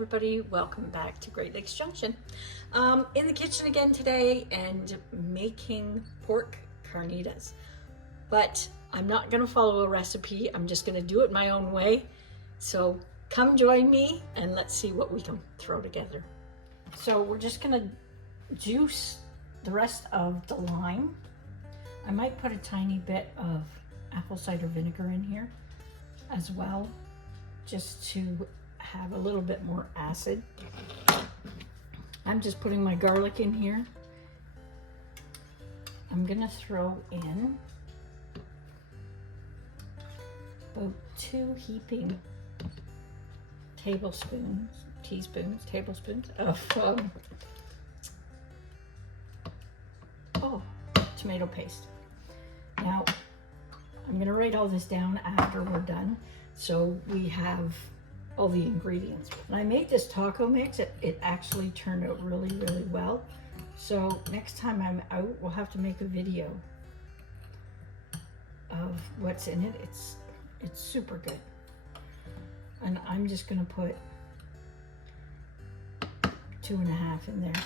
everybody, welcome back to Great Lakes Junction. In the kitchen again today and making pork carnitas. But I'm not gonna follow a recipe, I'm just gonna do it my own way. So come join me and let's see what we can throw together. So we're just gonna juice the rest of the lime. I might put a tiny bit of apple cider vinegar in here as well, just to have a little bit more acid. I'm just putting my garlic in here. I'm gonna throw in about 2 heaping tablespoons of tomato paste. Now, I'm gonna write all this down after we're done, so we have all the ingredients. When I made this taco mix, it actually turned out really, really well. So next time I'm out, we'll have to make a video of what's in it. It's super good. And I'm just gonna put 2.5 in there.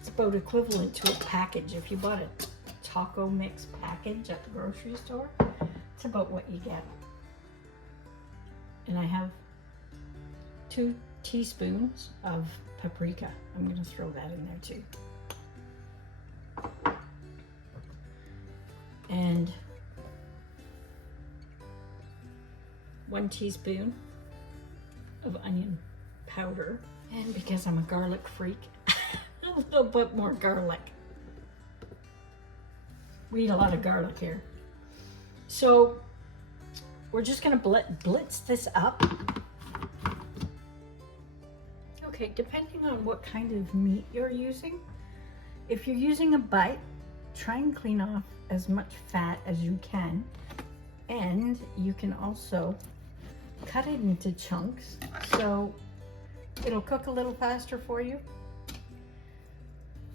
It's about equivalent to a package. If you bought a taco mix package at the grocery store, it's about what you get. And I have 2 teaspoons of paprika. I'm gonna throw that in there too. And 1 teaspoon of onion powder. And because I'm a garlic freak, a little bit more garlic. We eat a lot of garlic here. So we're just gonna blitz this up. Okay, depending on what kind of meat you're using, if you're using a butt, try and clean off as much fat as you can. And you can also cut it into chunks, so it'll cook a little faster for you.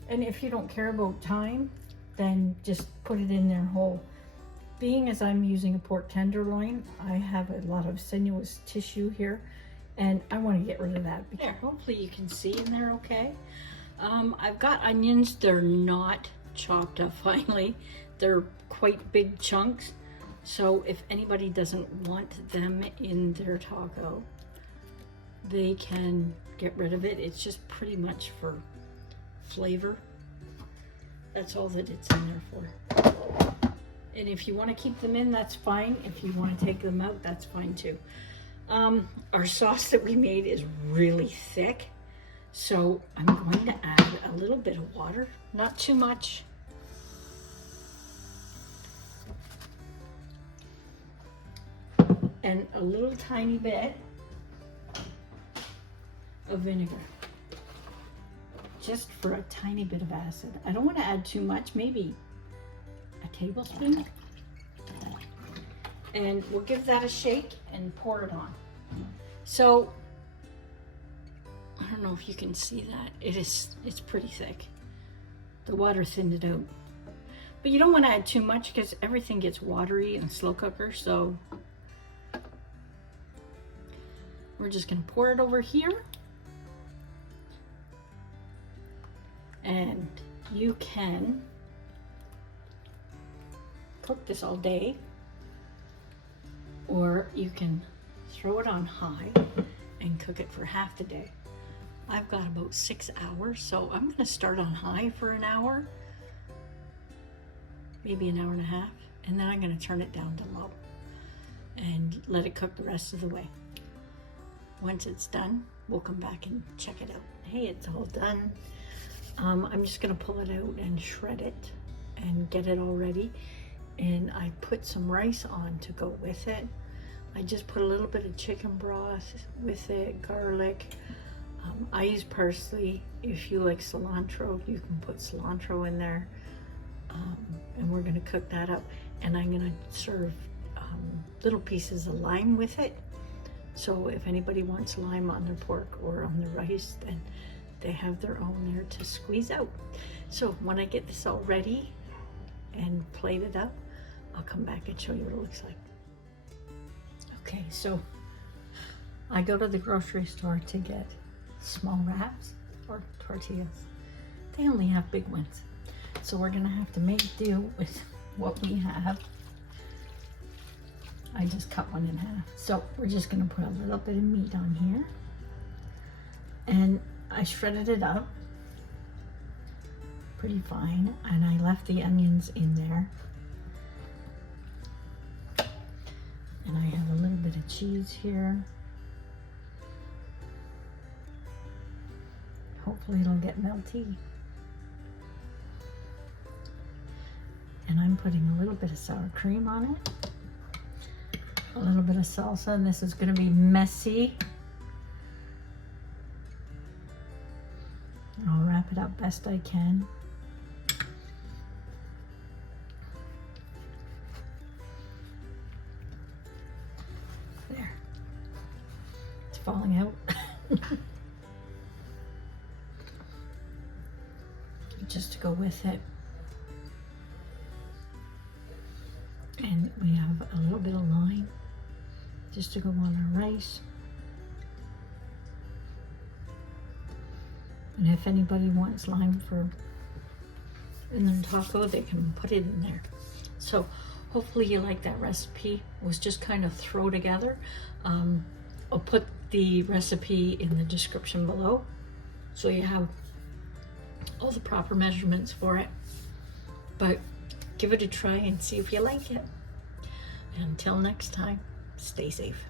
And if you don't care about time, then just put it in there whole. Being as I'm using a pork tenderloin, I have a lot of sinuous tissue here, and I want to get rid of that. There, hopefully you can see in there okay. I've got onions. They're not chopped up finely. They're quite big chunks. So if anybody doesn't want them in their taco, they can get rid of it. It's just pretty much for flavor. That's all that it's in there for. And if you want to keep them in, that's fine. If you want to take them out, that's fine too. Our sauce that we made is really thick, so I'm going to add a little bit of water, not too much. And a little tiny bit of vinegar, just for a tiny bit of acid. I don't want to add too much, maybe a tablespoon. And we'll give that a shake and pour it on. So, I don't know if you can see that. It's pretty thick. The water thinned it out. But you don't want to add too much because everything gets watery in a slow cooker, so we're just gonna pour it over here. And you can cook this all day, or you can throw it on high and cook it for half the day. I've got about 6 hours, so I'm gonna start on high for an hour, maybe an hour and a half, and then I'm gonna turn it down to low and let it cook the rest of the way. Once it's done, we'll come back and check it out. Hey, it's all done. I'm just gonna pull it out and shred it and get it all ready. And I put some rice on to go with it. I just put a little bit of chicken broth with it, garlic. I use parsley. If you like cilantro, you can put cilantro in there. And we're gonna cook that up. And I'm gonna serve little pieces of lime with it. So if anybody wants lime on their pork or on the rice, then they have their own there to squeeze out. So when I get this all ready and plated up, I'll come back and show you what it looks like. Okay, so I go to the grocery store to get small wraps or tortillas. They only have big ones. So we're gonna have to make do with what we have. I just cut one in half. So we're just gonna put a little bit of meat on here. And I shredded it up pretty fine, and I left the onions in there. And I have a little bit of cheese here. Hopefully it'll get melty. And I'm putting a little bit of sour cream on it. A little bit of salsa, and this is gonna be messy. And I'll wrap it up best I can. There. It's falling out. Just to go with it. And we have a little bit of lime just to go on our rice. And if anybody wants lime for in their taco, they can put it in there. So hopefully you like that recipe. It was just kind of throw together. I'll put the recipe in the description below, so you have all the proper measurements for it. But give it a try and see if you like it. And until next time, stay safe.